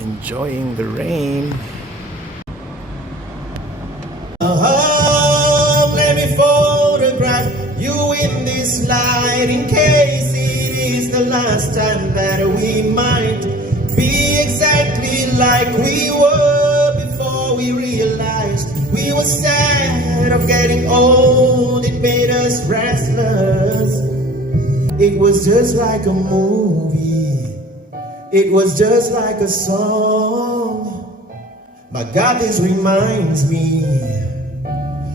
enjoying the rain. Let me photograph you in this light in case it is the last time that we might be exactly like we were before we realized we were sad of getting old. It made us restless. It was just like a movie. It was just like a song. But God, this reminds me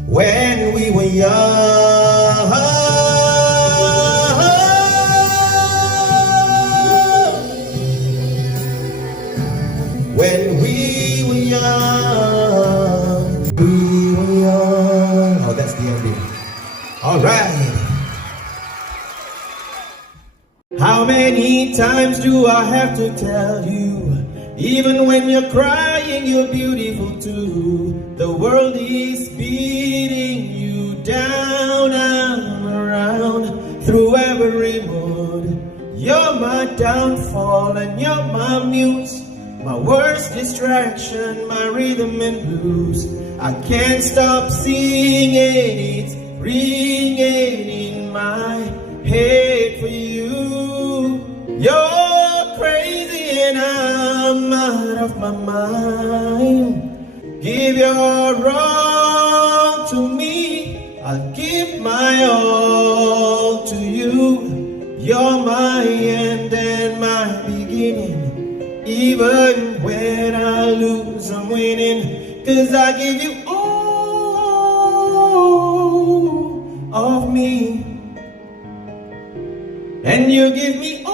when we were young. When we were young. We were young. Oh, that's the ending. All right. How many times do I have to tell you? Even when you're crying, you're beautiful too. The world is beating you down and around through every mood. You're my downfall and you're my muse, my worst distraction, my rhythm and blues. I can't stop singing, it's ringing in my head for you. You're crazy and I'm out of my mind. Give your all to me, I'll give my all to you. You're my end and my beginning. Even when I lose, I'm winning. 'Cause I give you all of me, and you give me